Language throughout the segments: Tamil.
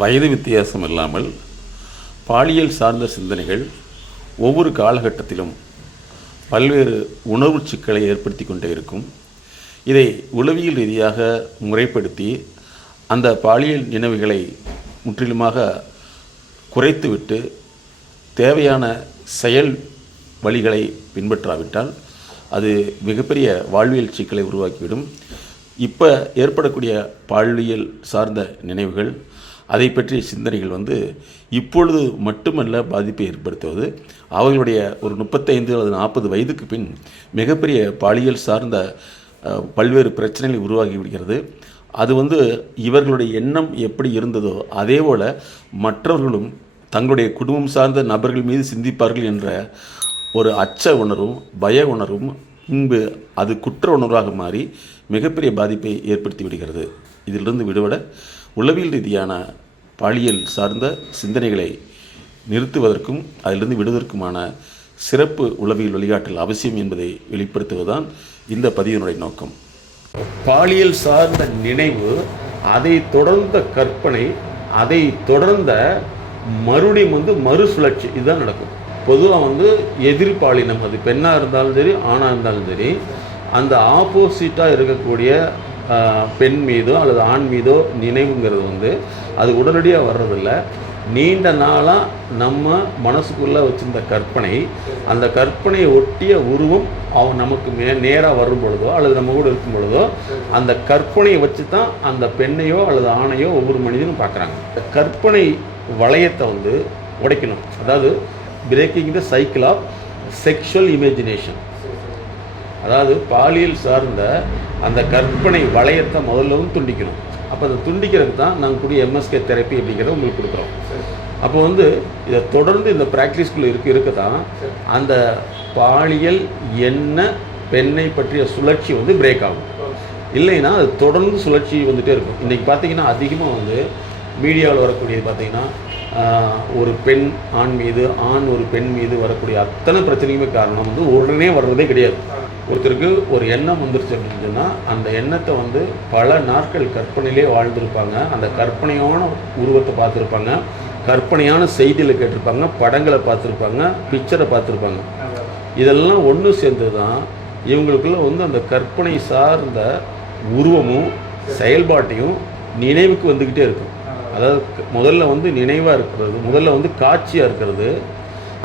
வயது வித்தியாசம் இல்லாமல் பாலியல் சார்ந்த சிந்தனைகள் ஒவ்வொரு காலகட்டத்திலும் பல்வேறு உணர்வு சிக்கலை ஏற்படுத்தி கொண்டே இருக்கும். இதை உளவியல் ரீதியாக முறைப்படுத்தி அந்த பாலியல் நினைவுகளை முற்றிலுமாக குறைத்துவிட்டு தேவையான செயல் வழிகளை பின்பற்றாவிட்டால் அது மிகப்பெரிய வாழ்வியல் சிக்கலை உருவாக்கிவிடும். இப்போ ஏற்படக்கூடிய பாலியல் சார்ந்த நினைவுகள் அதை பற்றிய சிந்தனைகள் வந்து இப்பொழுது மட்டுமல்ல பாதிப்பை ஏற்படுத்துவது. அவர்களுடைய ஒரு முப்பத்தைந்து அல்லது நாற்பது வயதுக்கு பின் மிகப்பெரிய பாலியல் சார்ந்த பல்வேறு பிரச்சனைகள் உருவாகி விடுகிறது. அது வந்து இவர்களுடைய எண்ணம் எப்படி இருந்ததோ அதே போல் மற்றவர்களும் தங்களுடைய குடும்பம் சார்ந்த நபர்கள் மீது சிந்திப்பார்கள் என்ற ஒரு அச்ச உணர்வும் பய உணர்வும் பின்பு அது குற்ற உணர்வாக மாறி மிகப்பெரிய பாதிப்பை ஏற்படுத்தி விடுகிறது. இதிலிருந்து விடுபட உளவியல் ரீதியான பாலியல் சார்ந்த சிந்தனைகளை நிறுத்துவதற்கும் அதிலிருந்து விடுவதற்குமான சிறப்பு உளவியல் வழிகாட்டல் அவசியம் என்பதை வெளிப்படுத்துவதுதான் இந்த பதிவினுடைய நோக்கம். பாலியல் சார்ந்த நினைவு அதை தொடர்ந்த கற்பனை அதை தொடர்ந்த மறுபடியும் வந்து மறுசுழற்சி இதுதான் நடக்கும். பொதுவாக வந்து எதிர்பாலினம் அது பெண்ணாக இருந்தாலும் சரி ஆணாக இருந்தாலும் சரி அந்த ஆப்போசிட்டாக இருக்கக்கூடிய பெண் மீதோ அல்லது ஆண் மீதோ நினைவுங்கிறது வந்து அது உடனடியாக வர்றதில்ல. நீண்ட நாளாக நம்ம மனசுக்குள்ளே வச்சிருந்த கற்பனை அந்த கற்பனையை ஒட்டிய உருவம் அவன் நமக்கு மே நேராக வரும் பொழுதோ அல்லது நம்ம கூட இருக்கும் பொழுதோ அந்த கற்பனையை வச்சு தான் அந்த பெண்ணையோ அல்லது ஆணையோ ஒவ்வொரு மனிதனும் பார்க்குறாங்க. கற்பனை வளையத்தை வந்து உடைக்கணும். அதாவது breaking the cycle of sexual imagination அதாவது பாலியல் சார்ந்த அந்த கற்பனை வளையத்தை முதல்ல வந்து துண்டிக்கணும். அப்போ அதை துண்டிக்கிறதுக்கு தான் நாங்கள் கூடிய எம்எஸ்கே தெரப்பி அப்படிங்கிறத உங்களுக்கு கொடுக்குறோம். அப்போ வந்து இதை தொடர்ந்து இந்த ப்ராக்டிஸ்குள்ளே இருக்க இருக்க தான் அந்த பாலியல் என்ன பெண்ணை பற்றிய சுழற்சி வந்து பிரேக் ஆகும். இல்லைன்னா அது தொடர்ந்து சுழற்சி வந்துகிட்டே இருக்கும். இன்றைக்கி பார்த்தீங்கன்னா அதிகமாக வந்து மீடியாவில் வரக்கூடியது பார்த்தீங்கன்னா ஒரு பெண் ஆண் மீது ஆண் ஒரு பெண் மீது வரக்கூடிய அத்தனை பிரச்சனைக்குமே காரணம் வந்து உடனே வர்றதே கிடையாது. ஒருத்தருக்கு ஒரு எண்ணம் வந்துருச்சு அப்படின்னு சொன்னால் அந்த எண்ணத்தை வந்து பல நாட்கள் கற்பனையிலே வாழ்ந்திருப்பாங்க. அந்த கற்பனையான உருவத்தை பார்த்துருப்பாங்க. கற்பனையான செய்தியில் கேட்டிருப்பாங்க. படங்களை பார்த்துருப்பாங்க. பிக்சரை பார்த்துருப்பாங்க. இதெல்லாம் ஒன்று சேர்ந்து தான் இவங்களுக்குள்ள வந்து அந்த கற்பனை சார்ந்த உருவமும் செயல்பாட்டையும் நினைவுக்கு வந்துக்கிட்டே இருக்கும். அதாவது முதல்ல வந்து நினைவாக இருக்கிறது முதல்ல வந்து காட்சியாக இருக்கிறது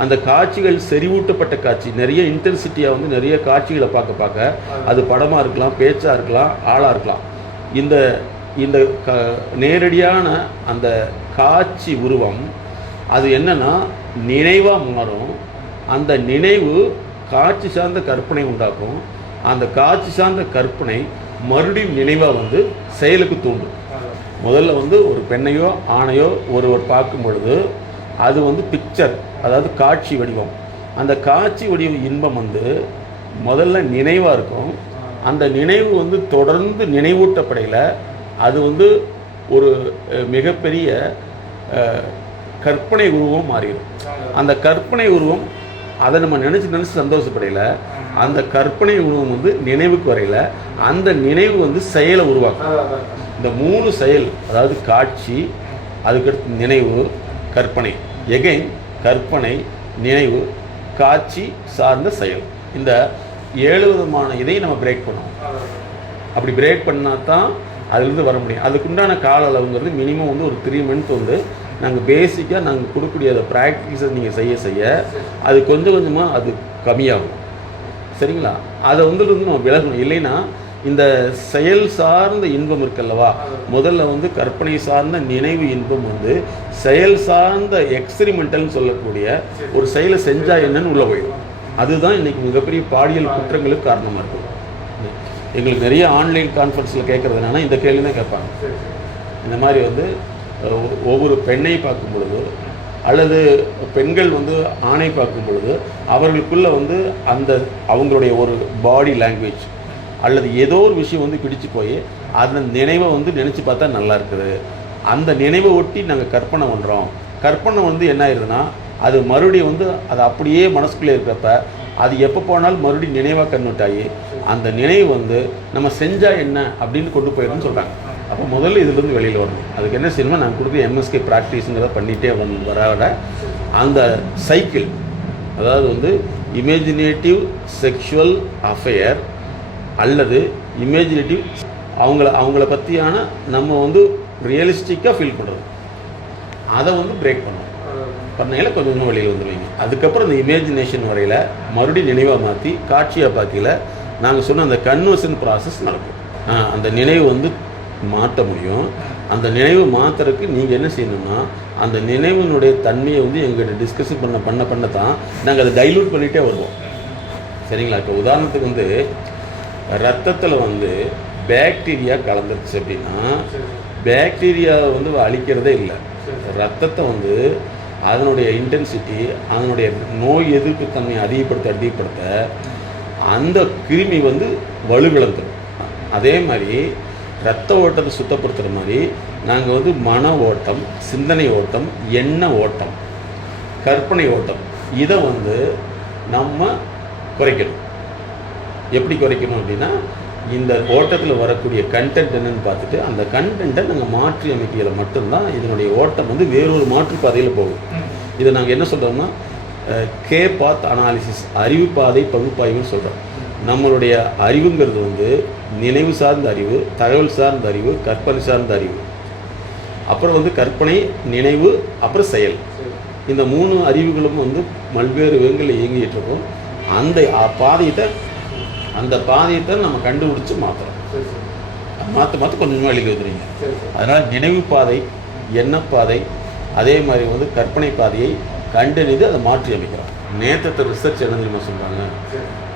அந்த காட்சிகள் செறிவூட்டப்பட்ட காட்சி. நிறைய இன்டென்சிட்டியாக வந்து நிறைய காட்சிகளை பார்க்க பார்க்க அது படமாக இருக்கலாம் பேச்சாக இருக்கலாம் ஆளாக இருக்கலாம். இந்த இந்த க நேரடியான அந்த காட்சி உருவம் அது என்னென்னா நினைவாக மாறும். அந்த நினைவு காட்சி சார்ந்த கற்பனை உண்டாக்கும். அந்த காட்சி சார்ந்த கற்பனை மறுபடியும் நினைவாக வந்து செயலுக்கு தூண்டும். முதல்ல வந்து ஒரு பெண்ணையோ ஆணையோ ஒருவர் பார்க்கும் பொழுது அது வந்து பிக்சர் அதாவது காட்சி வடிவம். அந்த காட்சி வடிவ இன்பம் வந்து முதல்ல நினைவாக இருக்கும். அந்த நினைவு வந்து தொடர்ந்து நினைவூட்டப்படையில். அது வந்து ஒரு மிகப்பெரிய கற்பனை உருவம் மாறிடும். அந்த கற்பனை உருவம் அதை நம்ம நினச்சி நினச்சி சந்தோஷப்படையில். அந்த கற்பனை உருவம் வந்து நினைவுக்கு வரையில். அந்த நினைவு வந்து செயலை உருவாக்கும். இந்த மூணு செயல் அதாவது காட்சி அதுக்கடுத்து நினைவு கற்பனை. எகைன் கற்பனை நினைவு காட்சி சார்ந்த செயல். இந்த ஏழு விதமான இதையும் நம்ம பிரேக் பண்ணணும் அப்படி பிரேக் பண்ணால் தான் அதுலேருந்து வர முடியும். அதுக்குண்டான கால அளவுங்கிறது மினிமம் வந்து ஒரு த்ரீ மந்த் வந்து நாங்கள் பேசிக்காக நாங்கள் கொடுக்கக்கூடிய அதை ப்ராக்டிஸை நீங்கள் செய்ய செய்ய அது கொஞ்சம் கொஞ்சமாக அது கம்மியாகும். சரிங்களா? அதை வந்து நம்ம விலகணும். இல்லைன்னா இந்த செயல் சார்ந்த இன்பம் இருக்குல்லவா? முதல்ல வந்து கற்பனை சார்ந்த நினைவு இன்பம் வந்து செயல் சார்ந்த எக்ஸ்பிரிமெண்டல்னு சொல்லக்கூடிய ஒரு செயலை செஞ்சா என்னன்னு உள்ள போயிடும். அதுதான் இன்னைக்கு மிகப்பெரிய பாலியல் குற்றங்களுக்கு காரணமாக இருக்கும் எங்களுக்கு நிறைய ஆன்லைன் கான்ஃபரன்ஸில் கேட்குறது இந்த கேள்வி தான் கேட்பாங்க. இந்த மாதிரி வந்து ஒவ்வொரு பெண்ணை பார்க்கும் பொழுது அல்லது பெண்கள் வந்து ஆணை பார்க்கும் பொழுது அவர்களுக்குள்ளே வந்து அந்த அவங்களுடைய ஒரு பாடி லாங்குவேஜ் அல்லது ஏதோ ஒரு விஷயம் வந்து பிடிச்சு போய் அந்த நினைவை வந்து நினச்சி பார்த்தா நல்லா இருக்குது. அந்த நினைவை ஒட்டி நாங்கள் கற்பனை பண்ணுறோம் கற்பனை வந்து என்ன ஆயிடுதுன்னா அது மறுபடியும் வந்து அது அப்படியே மனசுக்குள்ளே இருக்கிறப்ப அது எப்போ போனாலும் மறுபடியும் நினைவாக கன்வெர்ட் ஆகி அந்த நினைவு வந்து நம்ம செஞ்சால் என்ன அப்படின்னு கொண்டு போயிடும்னு சொல்கிறாங்க அப்போ முதல்ல இதுலேருந்து வெளியில் வரணும். அதுக்கு என்ன செய்யணுமோ நான் கொடுத்து எம்எஸ்கே ப்ராக்டிஸுங்கிறத பண்ணிகிட்டே வந் வர வர அந்த சைக்கிள் அதாவது வந்து இமேஜினேட்டிவ் செக்ஷுவல் அஃபேர் அல்லது இமேஜினேட்டிவ் அவங்கள அவங்கள பற்றியான நம்ம வந்து ரியலிஸ்டிக்காக ஃபீல் பண்ணுறது அதை வந்து பிரேக் பண்ணணும். பண்ணையில் கொஞ்சம் கொஞ்சம் வெளியில் வந்துடுவீங்க அதுக்கப்புறம் இந்த இமேஜினேஷன் வரையில் மறுபடியும் நினைவாக மாற்றி காட்சியாக பார்க்கல நாங்கள் சொன்ன அந்த கன்வர்ஷன் ப்ராசஸ் நடக்கும். அந்த நினைவு வந்து மாற்ற முடியும். அந்த நினைவு மாற்றுறதுக்கு நீங்கள் என்ன செய்யணும்னா அந்த நினைவினுடைய தன்மையை வந்து எங்கள்கிட்ட டிஸ்கஷன் பண்ண பண்ண பண்ண தான் நாங்கள் அதை டைலூட் பண்ணிகிட்டே வருவோம். சரிங்களா? இப்போ உதாரணத்துக்கு வந்து ரத்தத்தில் வந்து பேக்டீரியா கலந்துருச்சு அப்படின்னா பேக்டீரியாவை வந்து அழிக்கிறதே இல்லை. ரத்தத்தை வந்து அதனுடைய இன்டென்சிட்டி அதனுடைய நோய் எதிர்ப்பு தன்மையை அதிகப்படுத்த அதிகப்படுத்த அந்த கிருமி வந்து வலுவிழந்துடும் அதே மாதிரி ரத்த ஓட்டத்தை சுத்தப்படுத்துகிற மாதிரி நாங்கள் வந்து மன ஓட்டம் சிந்தனை ஓட்டம் எண்ண ஓட்டம் கற்பனை ஓட்டம் இதை வந்து நம்ம குறைக்கணும். எப்படி குறைக்கணும் அப்படின்னா இந்த ஓட்டத்தில் வரக்கூடிய கண்டென்ட் என்னன்னு பார்த்துட்டு அந்த கண்டென்ட்டை நாங்கள் மாற்றி அமைக்கிறத மட்டும்தான் இதனுடைய ஓட்டம் வந்து வேறொரு மாற்று பாதையில் போகும். இதை நாங்கள் என்ன சொல்கிறோம்னா கே பாத் அனாலிசிஸ் அறிவு பாதை பகுப்பாய்வுன்னு சொல்கிறோம் நம்மளுடைய அறிவுங்கிறது வந்து நினைவு சார்ந்த அறிவு தகவல் சார்ந்த அறிவு கற்பனை சார்ந்த அறிவு. அப்புறம் வந்து கற்பனை நினைவு அப்புறம் செயல். இந்த மூணு அறிவுகளும் வந்து பல்வேறு விதங்களில் இயங்கிட்டு இருக்கும். அந்த அ- அந்த பாதையத்தை நம்ம கண்டுபிடிச்சு மாற்றுறோம் மாற்ற மாற்ற கொஞ்சம் கொஞ்சமாக எழுதி வந்துடுங்க அதனால் நினைவு பாதை எண்ணப்பாதை அதே மாதிரி வந்து கற்பனை பாதையை கண்டறிந்து அதை மாற்றி அமைக்கிறோம். நேற்றத்தை ரிசர்ச் என்ன தெரியுமா சொல்கிறாங்க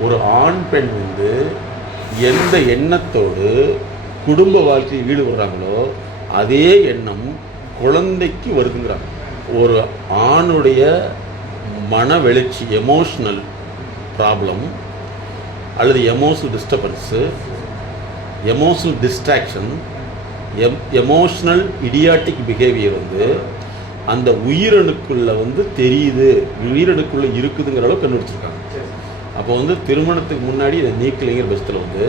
ஒரு ஆண் பெண் வந்து எந்த எண்ணத்தோடு குடும்ப வாழ்க்கையில் ஈடுபடுறாங்களோ அதே எண்ணம் குழந்தைக்கு வருதுங்கிறாங்க. ஒரு ஆணுடைய மன வெளிச்சி எமோஷ்னல் ப்ராப்ளம் அல்லது emotional disturbance emotional distraction M emotional idiotic behaviour வந்து அந்த உயிரணுக்குள்ளே வந்து தெரியுது. உயிரணுக்குள்ளே இருக்குதுங்கிற அளவுக்கு கண்டுபிடிச்சிருக்காங்க. அப்போ வந்து திருமணத்துக்கு முன்னாடி இதை நீக்கலைங்கிற பட்சத்தில் வந்து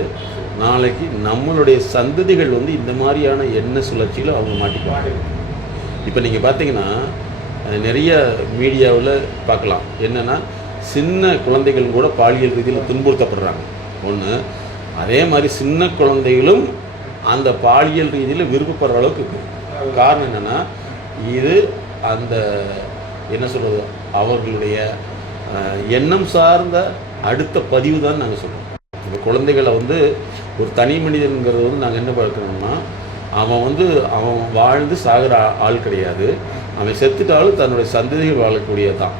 நாளைக்கு நம்மளுடைய சந்ததிகள் வந்து இந்த மாதிரியான எண்ண சுழற்சியில் அவங்க மாட்டிப்பாங்க இப்போ நீங்கள் பார்த்தீங்கன்னா நிறைய மீடியாவில் பார்க்கலாம். என்னென்னா சின்ன குழந்தைகள் கூட பாலியல் ரீதியில் துன்புறுத்தப்படுறாங்க. ஒன்று அதே மாதிரி சின்ன குழந்தைகளும் அந்த பாலியல் ரீதியில் விருப்பப்படுற அளவுக்கு இருக்குது காரணம் என்னென்னா இது அந்த என்ன சொல்கிறது அவர்களுடைய எண்ணம் சார்ந்த அடுத்த பதிவு தான் நாங்கள் சொல்கிறோம் இப்போ குழந்தைகளை வந்து ஒரு தனி மனிதன்கிறது வந்து நாங்கள் என்ன பார்க்கணும்னா அவன் வந்து அவன் வாழ்ந்து சாகிற ஆ- ஆள் கிடையாது. அவன் செத்துட்டாலும் தன்னுடைய சந்ததிகள் வாழக்கூடியது தான்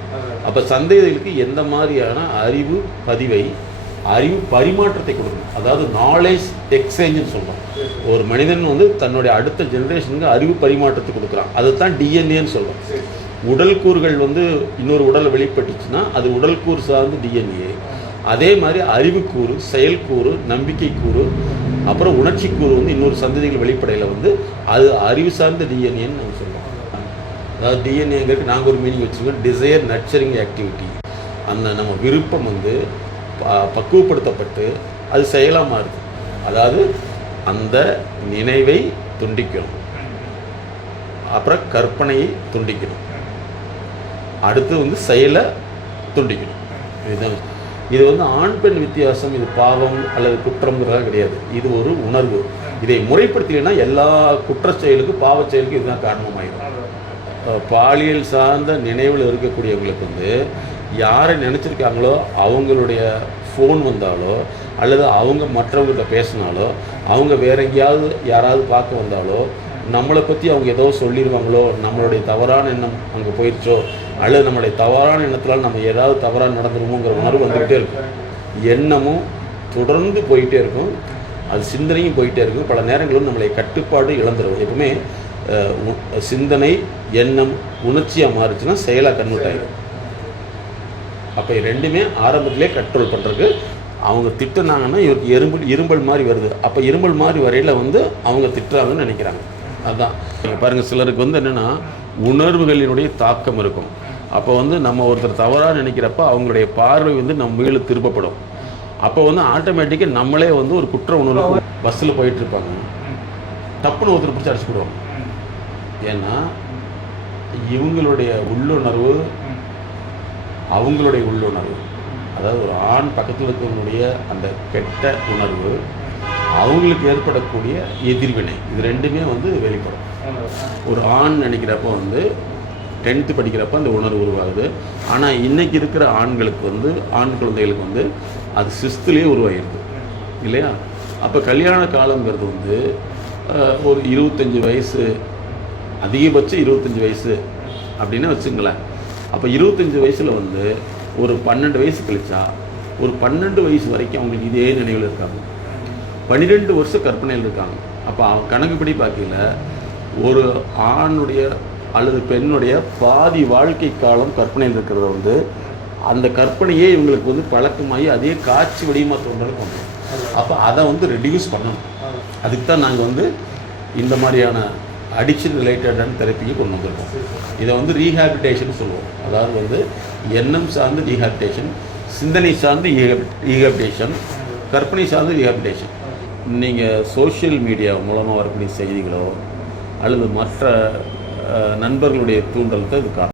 அப்போ சந்ததிகளுக்கு எந்த மாதிரியான அறிவு பதிவை அறிவு பரிமாற்றத்தை கொடுக்கணும். அதாவது நாலேஜ் எக்ஸ்சேஞ்சுன்னு சொல்கிறோம் ஒரு மனிதன் வந்து தன்னுடைய அடுத்த ஜென்ரேஷனுக்கு அறிவு பரிமாற்றத்தை கொடுக்குறான். அதுதான் டிஎன்ஏன்னு சொல்கிறோம் உடல் கூறுகள் வந்து இன்னொரு உடலை வெளிப்பட்டுச்சுன்னா அது உடல் கூறு சார்ந்த டிஎன்ஏ அதே மாதிரி அறிவுக்கூறு செயல்கூறு நம்பிக்கை கூறு அப்புறம் உணர்ச்சி கூறு வந்து இன்னொரு சந்ததிகள் வெளிப்படையில் வந்து அது அறிவு சார்ந்த டிஎன்ஏன்னு நம்ம சொல்லுவோம் அதாவது டிஎன்ஏங்கிறது நாங்கள் ஒரு மீனிங் வச்சுருக்கோம். டிசையர் நர்ச்சரிங் ஆக்டிவிட்டி அந்த நம்ம விருப்பம் வந்து ப- பக்குவப்படுத்தப்பட்டு அது செயலாக மாறுது அதாவது அந்த நினைவை துண்டிக்கணும். அப்புறம் கற்பனையை துண்டிக்கணும். அடுத்து வந்து செயலை துண்டிக்கணும். இதுதான். இது வந்து ஆண் பெண் வித்தியாசம். இது பாவம் அல்லது குற்றம்ங்கிறதா கிடையாது. இது ஒரு உணர்வு. இதை முறைப்படுத்தலைன்னா எல்லா குற்ற செயலுக்கும் பாவ செயலுக்கும் இதுதான் காரணமாயிடும் பாலியல் சார்ந்த நினைவில் இருக்கக்கூடியவங்களுக்கு வந்து யாரை நினச்சிருக்காங்களோ அவங்களுடைய ஃபோன் வந்தாலோ அல்லது அவங்க மற்றவங்ககிட்ட பேசினாலோ அவங்க வேற எங்கேயாவது யாராவது பார்க்க வந்தாலோ நம்மளை பற்றி அவங்க ஏதோ சொல்லிடுவாங்களோ நம்மளுடைய தவறான எண்ணம் அங்கே போயிடுச்சோ அல்லது நம்மளுடைய தவறான எண்ணத்தினால் நம்ம ஏதாவது தவறாக நடந்துருமோங்கிற உணர்வு வந்துக்கிட்டே இருக்கும். எண்ணமும் தொடர்ந்து போயிட்டே இருக்கும். அது சிந்தனையும் போயிட்டே இருக்கும். பல நேரங்களும் நம்மளை கட்டுப்பாடு இழந்துடும் எப்பவுமே சிந்தனை எண்ணம் உணர்ச்சியாக மாறுச்சுன்னா செயலாக கன்வெர்ட் ஆகிடும் அப்போ ரெண்டுமே ஆரம்பத்திலே கண்ட்ரோல் பண்ணுறதுக்கு அவங்க திட்டுனாங்கன்னா இவருக்கு எறும்பல் இரும்பல் மாதிரி வருது. அப்போ இரும்பல் மாதிரி வரையில் வந்து அவங்க திட்டுறாங்கன்னு நினைக்கிறாங்க. அதுதான் பாருங்கள் சிலருக்கு வந்து என்னென்னா உணர்வுகளினுடைய தாக்கம் இருக்கும். அப்போ வந்து நம்ம ஒருத்தர் தவறாக நினைக்கிறப்ப அவங்களுடைய பார்வை வந்து நம்ம மேலே திருப்பப்படும். அப்போ வந்து ஆட்டோமேட்டிக்காக நம்மளே வந்து ஒரு குற்ற உணர்வு பஸ்ஸில் போயிட்டு இருப்பாங்க. டப்புன்னு ஒருத்தர் பிடிச்சி அடிச்சுக்கிடுவாங்க. ஏன்னா இவங்களுடைய உள்ளுணர்வு அவங்களுடைய உள்ளுணர்வு. அதாவது ஒரு ஆண் பக்கத்தில் இருக்கிறவங்களுடைய அந்த கெட்ட உணர்வு அவங்களுக்கு ஏற்படக்கூடிய எதிர்வினை. இது ரெண்டுமே வந்து வெளிப்படும். ஒரு ஆண் நினைக்கிறப்ப வந்து டென்த்து படிக்கிறப்ப அந்த உணர்வு உருவாகுது. ஆனால் இன்றைக்கி இருக்கிற ஆண்களுக்கு வந்து ஆண் குழந்தைகளுக்கு வந்து அது சிஸ்துலேயே உருவாகிடுது. இல்லையா? அப்போ கல்யாண காலங்கிறது வந்து ஒரு இருபத்தஞ்சி வயசு அதிகபட்சம் இருபத்தஞ்சி வயசு அப்படின்னு வச்சுங்களேன். அப்போ இருபத்தஞ்சி வயசில் வந்து ஒரு பன்னெண்டு வயசு கழிச்சா ஒரு பன்னெண்டு வயசு வரைக்கும் அவங்களுக்கு இதே நினைவில் இருக்காங்க. பன்னிரெண்டு வருஷம் கற்பனையில் இருக்காங்க. அப்போ அவன் கணக்குப்படி பார்க்கல ஒரு ஆணுடைய அல்லது பெண்ணுடைய பாதி வாழ்க்கை காலம் கற்பனையில் இருக்கிறத வந்து அந்த கற்பனையே இவங்களுக்கு வந்து பழக்கமாகி அதே காட்சி வடிவமாக தோன்றது கொண்டு அப்போ அதை வந்து ரெடியூஸ் பண்ணணும். அதுக்கு தான் நாங்கள் வந்து இந்த மாதிரியான அடிக்ஷன் ரிலேட்டடான தெரப்பியை கொண்டு வந்திருக்கோம். இதை வந்து ரீஹாபிலிட்டேஷன் சொல்லுவோம். அதாவது வந்து எண்ணம் சார்ந்த ரீஹாபிலிட்டேஷன் சிந்தனை சார்ந்த ரீஹாபிலிட்டேஷன் கற்பனை சார்ந்த ரீஹாபிலிட்டேஷன் நீங்கள் சோஷியல் மீடியா மூலமாக வரக்கூடிய செய்திகளோ அல்லது மற்ற நண்பர்களுடைய தூண்டலுக்கு அது காரணம்